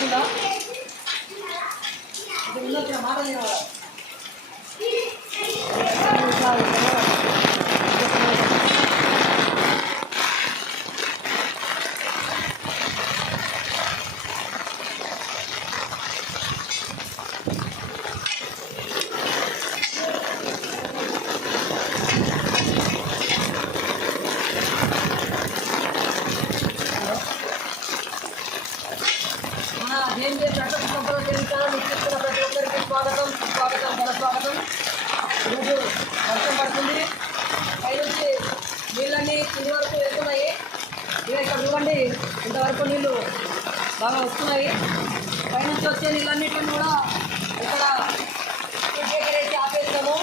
తీసుకుందాం ఇది ముందు వచ్చిన మాట తినవాలా మన జేఎంజే ప్రకటన సంపద తెలుగుతారా నిశ్చిస్తున్న ప్రతి ఒక్కరికి స్వాగతం. స్వాగతం ఘన స్వాగతం. వర్షం పడుతుంది. పైనుంచి నీళ్ళన్నీ కింది వరకు వెళ్తున్నాయి. ఇక ఇక్కడ చూడండి ఇంతవరకు నీళ్ళు బాగా వస్తున్నాయి. పైనుంచి వచ్చే నీళ్ళన్నిటిని కూడా ఇక్కడ వేసి ఆపేస్తాము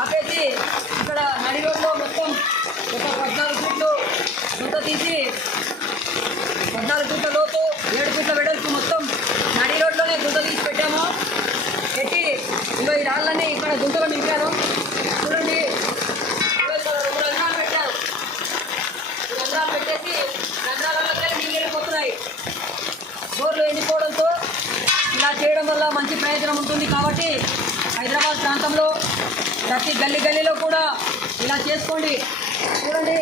ఆపేసి ఇక్కడ నడి రోడ్లో మొత్తం ఒక పద్నాలుగు ఫీట్లు గుంత తీసి పద్నాలుగు ఫీట్ల లోతు ఏడు ఫీట్ల వెడల్పు మొత్తం నడి రోడ్లోనే గుంత తీసి పెట్టాము పెట్టి ఇగో ఈ రాళ్ళని ఇక్కడ గుంతలో నింపాను చూడండి. ఇగో ఇక్కడ రెండు రంధ్రాలు పెట్టాను రంధ్రాలు పెట్టేసి రంధ్రాలలోకి నీళ్ళు వెళ్ళిపోతున్నాయి బోర్లు ఎండిపోవడంతో ఇలా చేయడం వల్ల మంచి ప్రయోజనం ఉంటుంది కాబట్టి హైదరాబాద్ ప్రాంతంలో ప్రతి గల్లీ గల్లీలో కూడా ఇలా చేసుకోండి. చూడండి.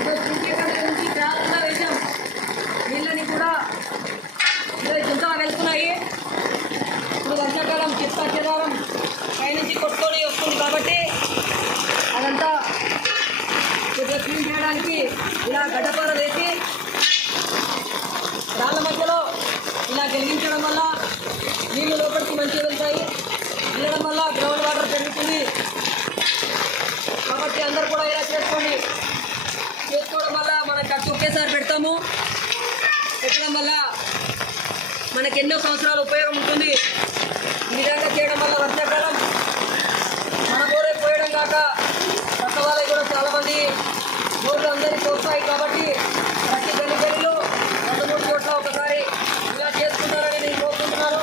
ఇదో చింతకాడ వేసాం నీళ్ళని కూడా ఇదో చింతగా వెళ్తున్నాయి. ఇప్పుడు వర్షాకాలం చిత్త చెదారం. పైనుంచి కొట్టుకొని వస్తుంది కాబట్టి అదంతా కొద్దిగా క్లీన్ చేయడానికి ఇలా గడ్డపార వేసి రాళ్ళ మధ్యలో ఇలా గెలిగించడం వల్ల నీళ్ళు లోపలికి మంచిగా వెళ్తాయి. వెళ్ళడం వల్ల గ్రౌండ్ వాటర్ పెరుగుతుంది. కాబట్టి అందరు కూడా ఇలా చేసుకోండి చేసుకోవడం వల్ల మన ఖర్చు ఒకేసారి పెడతాము. పెట్టడం వల్ల మనకి ఎన్నో సంవత్సరాలు ఉపయోగం ఉంటుంది. ఈ విధంగా చేయడం వల్ల వర్షాకాలం మన బోరే పోయడం కాక పక్క వాళ్ళకి కూడా చాలామంది బోర్లు అందరికీ వస్తాయి కాబట్టి ప్రతి గల్లి గల్లీలో రెండు మూడు చోట్ల ఒకసారి ఇలా చేసుకుంటారని నేను కోరుకుంటున్నాను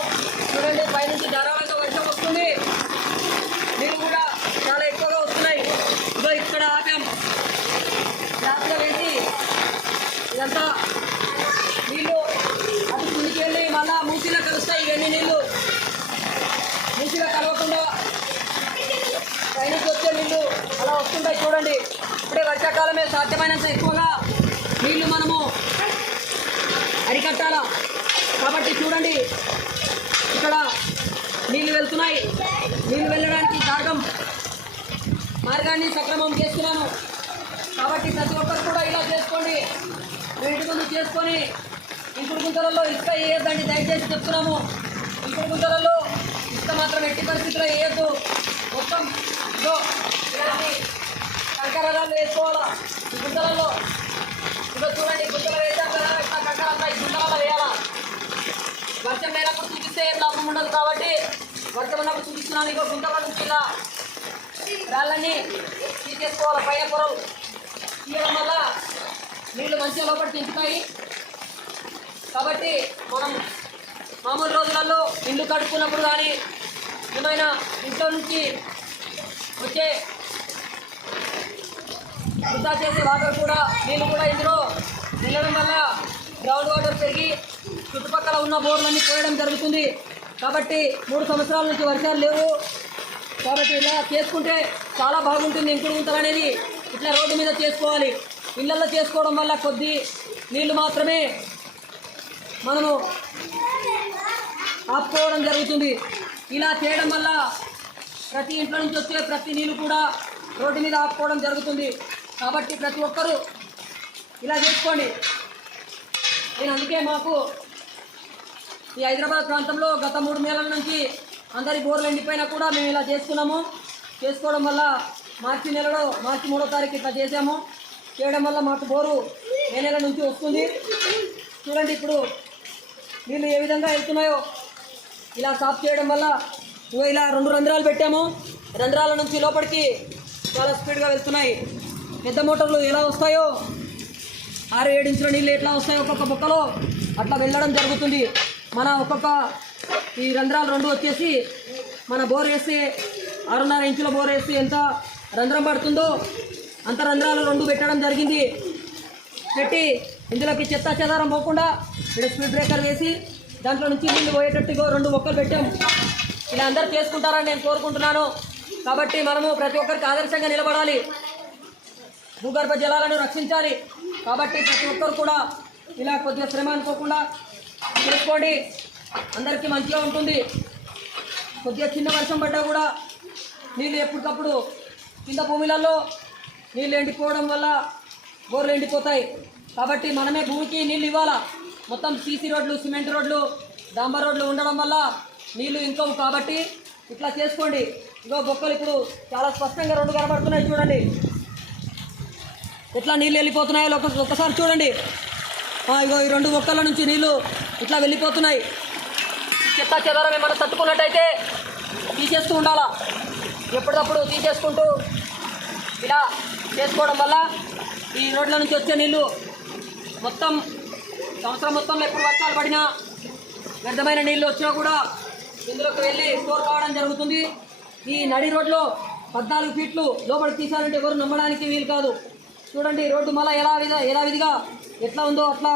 చూడండి పైనుంచి ధారాళంగా వర్షం వస్తుంది నీళ్ళు కూడా చాలా ఎక్కువగా వస్తున్నాయి ఇదో ఇక్కడ ఆపాం జాగ్రత్త వేసి ఇదంతా నీళ్ళు అటు కిందికి వెళ్ళి మళ్ళా మూసిలో కలుస్తాయి ఇవన్నీ నీళ్ళు మూసిలో కలవకుండా పైనకి వచ్చే నీళ్ళు అలా వస్తుంటాయి చూడండి. ఇప్పుడే వర్షాకాలమే సాధ్యమైనంత ఎక్కువగా నీళ్ళు మనము అరికట్టాల. కాబట్టి చూడండి ఇక్కడ నీళ్ళు వెళ్తున్నాయి. నీళ్ళు వెళ్ళడానికి మార్గం మార్గాన్ని సక్రమం చేస్తున్నాను. కాబట్టి ప్రతి ఒక్కరు కూడా ఇలా చేసుకోండి. ఇంటి ముందు చేసుకొని ఇంకుడు గుంతలలో ఇసుక వేయద్దండి. దయచేసి చెప్తున్నాము. ఇంకుడు గుంతలలో ఇసుక మాత్రం ఎట్టి పరిస్థితిలో వేయద్దు. మొత్తం ఇదో ఇలాంటి కంకరాలు వేసుకోవాలా? ఈ గుంతలలో. ఇదో చూడండి ఈ గుంతలు వేసాం కదా ఇట్లా కంకర అంతా ఈ గుంతలలో వేయాలా? వర్షం లేనప్పుడు చూపిస్తే లాభం ఉండదు కాబట్టి వర్షం ఉన్నప్పుడు చూపిస్తున్నాను ఇంకో గుంతల నుంచి ఇలా రాళ్ళని తీసేసుకోవాలి? పైన పొరలు. తీయడం వల్ల నీళ్ళు మంచిగా లోపల పెంచుతాయి కాబట్టి మనం మామూలు రోజులలో ఇల్లు కడుక్కున్నప్పుడు కానీ ఏమైనా ఇంట్లో నుంచి వచ్చే వృధా చేసే వాటర్ కూడా నీళ్ళు కూడా ఇందులో వెళ్ళడం వల్ల గ్రౌండ్ వాటర్ పెరిగి చుట్టుపక్కల ఉన్న బోర్లన్నీ పోయడం జరుగుతుంది. కాబట్టి మూడు సంవత్సరాల నుంచి వర్షాలు లేవు. కాబట్టి ఇలా చేసుకుంటే చాలా బాగుంటుంది ఇంకుడు గుంతలు అనేది. ఇట్లా రోడ్డు మీద చేసుకోవాలి. ఇళ్ళల్లో చేసుకోవడం వల్ల కొద్ది నీళ్ళు మాత్రమే మనము ఆపుకోవడం జరుగుతుంది. ఇలా చేయడం వల్ల ప్రతి ఇంట్లో నుంచి వచ్చే ప్రతి నీళ్ళు కూడా రోడ్డు మీద ఆపుకోవడం జరుగుతుంది. కాబట్టి ప్రతి ఒక్కరూ ఇలా చేసుకోండి. నేను అందుకే మాకు ఈ హైదరాబాద్ ప్రాంతంలో గత మూడు నెలల నుంచి అందరి బోర్లు ఎండిపోయినా కూడా మేము ఇలా చేసుకున్నాము చేసుకోవడం వల్ల మార్చి నెలలో మార్చి మూడో తారీఖు ఇట్లా చేసాము చేయడం వల్ల మాకు బోరు మే నెల నుంచి వస్తుంది. చూడండి ఇప్పుడు నీళ్ళు ఏ విధంగా వెళ్తున్నాయో. ఇలా సాఫ్ చేయడం వల్ల నువ్వు ఇలా రెండు రంధ్రాలు పెట్టాము. రంధ్రాల నుంచి లోపలికి చాలా స్పీడ్గా వెళ్తున్నాయి. పెద్ద మోటార్లు ఎలా వస్తాయో? ఆరు ఏడు ఇంచుల నీళ్ళు ఎట్లా వస్తాయో ఒక్కొక్క బొక్కలో అట్లా వెళ్ళడం జరుగుతుంది. మన ఒక్కొక్క ఈ రంధ్రాలు రెండు వచ్చేసి మన బోర్ వేస్తే ఆరున్నర ఇంచుల బోర్ వేస్తే ఎంత రంధ్రం పడుతుందో అంత రంధ్రాలు రెండు పెట్టడం జరిగింది. పెట్టి ఇందులోకి చెత్త చెదారం పోకుండా ఇక్కడ స్పీడ్ బ్రేకర్ వేసి దాంట్లో నుంచి నీళ్ళు పోయేటట్టుగా రెండు మొక్కలు పెట్టాం. ఇలా అందరూ చేసుకుంటారని నేను కోరుకుంటున్నాను. కాబట్టి మనము ప్రతి ఒక్కరికి ఆదర్శంగా నిలబడాలి. భూగర్భ జలాలను రక్షించాలి. కాబట్టి ప్రతి ఒక్కరు కూడా ఇలా కొద్దిగా శ్రమ అనుకోకుండా చేసుకోండి. అందరికీ మంచిగా ఉంటుంది. కొద్దిగా చిన్న వర్షం పడ్డా కూడా నీళ్ళు ఎప్పటికప్పుడు కింద భూమిలలో నీళ్ళు ఎండిపోవడం వల్ల బోర్లు ఎండిపోతాయి. కాబట్టి మనమే భూమికి నీళ్ళు ఇవ్వాలా? మొత్తం సీసీ రోడ్లు సిమెంట్ రోడ్లు డాంబర్ రోడ్లు ఉండడం వల్ల నీళ్ళు ఇంకవు కాబట్టి ఇట్లా చేసుకోండి. ఇగో బొక్కలు ఇప్పుడు చాలా స్పష్టంగా రెండు కనబడుతున్నాయి చూడండి. ఎట్లా నీళ్ళు వెళ్ళిపోతున్నాయో ఒక ఒక్కసారి చూడండి. ఇగో ఈ రెండు మొక్కల నుంచి నీళ్ళు ఇట్లా వెళ్ళిపోతున్నాయి. చెత్త చెదరం ఏమైనా తట్టుకున్నట్టయితే తీసేస్తూ ఉండాలా? ఎప్పటికప్పుడు తీసేసుకుంటూ ఇలా చేసుకోవడం వల్ల ఈ రోడ్ల నుంచి వచ్చే నీళ్ళు మొత్తం సంవత్సరం మొత్తంలో ఎప్పుడు వర్షాలు పడినా వ్యర్థమైన నీళ్ళు వచ్చినా కూడా ఇందులోకి వెళ్ళి స్టోర్ కావడం జరుగుతుంది. ఈ నడి రోడ్లో పద్నాలుగు ఫీట్లు లోపలికి తీసారంటే ఎవరు నమ్మడానికి వీలు కాదు. చూడండి రోడ్డు మళ్ళీ ఎలా విధ ఎలా విధిగా ఎట్లా ఉందో అట్లా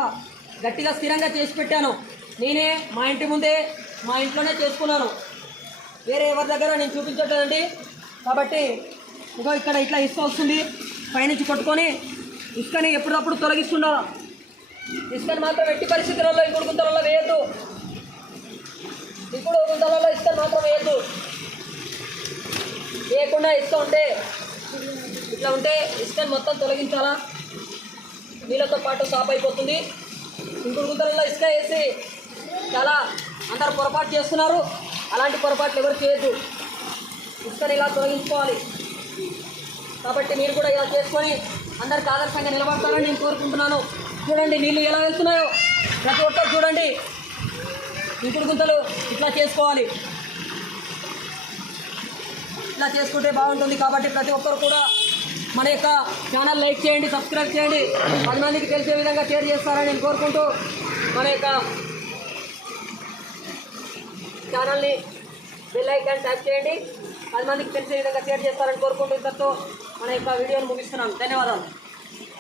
గట్టిగా స్థిరంగా చేసి పెట్టాను. నేనే మా ఇంటి ముందే మా ఇంట్లోనే చేసుకున్నాను. వేరే ఎవరి దగ్గర నేను చూపించట్లేదండి. కాబట్టి ఇగో ఇక్కడ ఇట్లా ఇసుక వస్తుంది పైనుంచి కొట్టుకొని ఇసుకని ఎప్పుడప్పుడు తొలగిస్తున్నా ఇసుకని మాత్రం ఎట్టి పరిస్థితులలో ఇంకుడు గుంతలలో వేయద్దు ఇంకుడు గుంతలలో ఇసుకని మాత్రం వేయద్దు వేయకుండా ఇసుక ఉంటే ఇట్లా ఉంటే ఇస్టన్ మొత్తం తొలగించాలా? నీళ్ళతో పాటు సాప్ అయిపోతుంది. ఇంకుడు గుంతలలో ఇసుక వేసి చాలా అందరు పొరపాటు చేస్తున్నారు. అలాంటి పొరపాట్లు ఎవరు చేయొద్దు. ఇసుకని ఇలా తొలగించుకోవాలి. కాబట్టి మీరు కూడా ఇలా చేసుకొని అందరికి ఆదర్శంగా నిలబడతారని నేను కోరుకుంటున్నాను. చూడండి నీళ్ళు ఎలా వెళ్తున్నాయో. ప్రతి ఒక్కరు చూడండి. ఇంకుడు గుంతలు ఇట్లా చేసుకోవాలి. ఇట్లా చేసుకుంటే బాగుంటుంది. కాబట్టి ప్రతి ఒక్కరు కూడా మన యొక్క ఛానల్ లైక్ చేయండి సబ్స్క్రైబ్ చేయండి. పది మందికి తెలిసే విధంగా షేర్ చేస్తారని నేను కోరుకుంటూ మన యొక్క ఛానల్ని బెల్ ఐకాన్ ట్యాప్ చేయండి. పది మందికి తెలిసే విధంగా షేర్ చేస్తారని కోరుకుంటూ ఇంతతో మన యొక్క వీడియోని ముగిస్తున్నాను. ధన్యవాదాలు.